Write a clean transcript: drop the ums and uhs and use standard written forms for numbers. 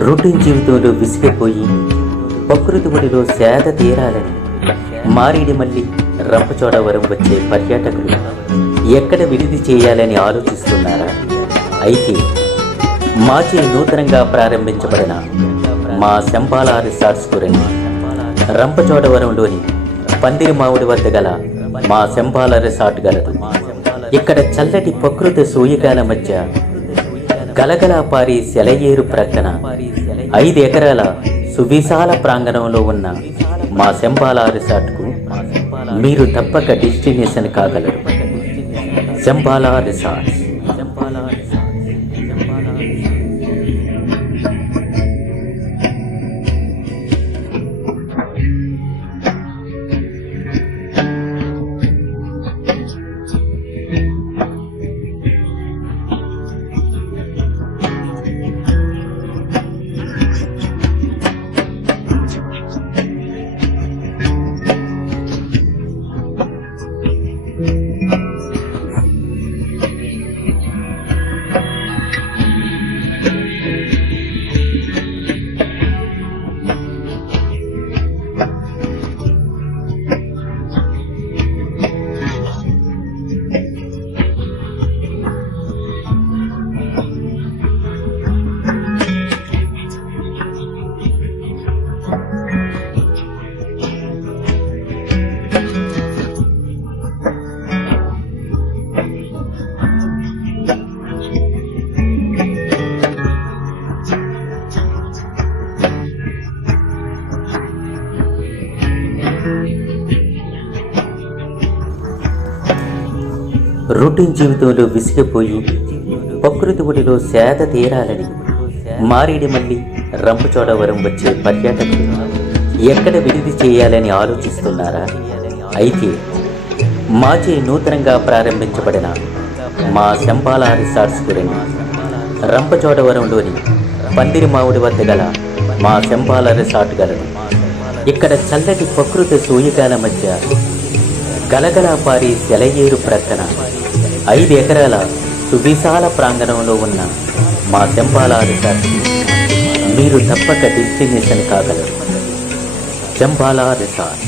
Routine జీవితంలో విసిగిపోయి ప్రకృతి ఒడిలో సేద తీరాలని మారేడుమల్లి రంపచోడవరం వచ్చే పర్యాటకులు ఎక్కడ విడిది చేయాలని ఆలోచిస్తున్నారా? అయితే మాచే నూతనంగా ప్రారంభించబడిన మా శంబాల రిసార్ట్స్కు రండి. రంపచోడవరంలోని పందిరి మామిడి వద్ద గల మా శంబాల రిసార్ట్ గలదు. ఇక్కడ చల్లటి ప్రకృతి సూయగాల మధ్య గలగలా పారి సెలయేరు ప్రక్కన 5 ఎకరాల సువిశాల ప్రాంగణంలో ఉన్న మా శంబాల రిసార్ట్కు మీరు తప్పక డెస్టినేషన్ కాగలరు. శంబాల రిసార్ట్స్. రొటీన్ జీవితంలో విసిగిపోయి ప్రకృతి ఒడిలో సేద తీరాలని మారేడుమల్లి రంపచోడవరం వచ్చే పర్యాటకులు ఎక్కడ విడిది చేయాలని ఆలోచిస్తున్నారా? అయితే మాచే నూతనంగా ప్రారంభించబడిన మా శంబాల రిసార్ట్స్కు రండి. రంపచోడవరంలోని పందిరి మామిడి వద్ద గల మా శంబాల రిసార్ట్ గలదు. ఇక్కడ చల్లటి ప్రకృతి సూయగాల మధ్య గలగలా పారి సెలయేరు ప్రక్కన 5 ఎకరాల సువిశాల ప్రాంగణంలో ఉన్న మా శంబాల రిసార్ట్ మీరు తప్పక డెస్టినేషన్ కాగలరు. శంబాల రిసార్ట్.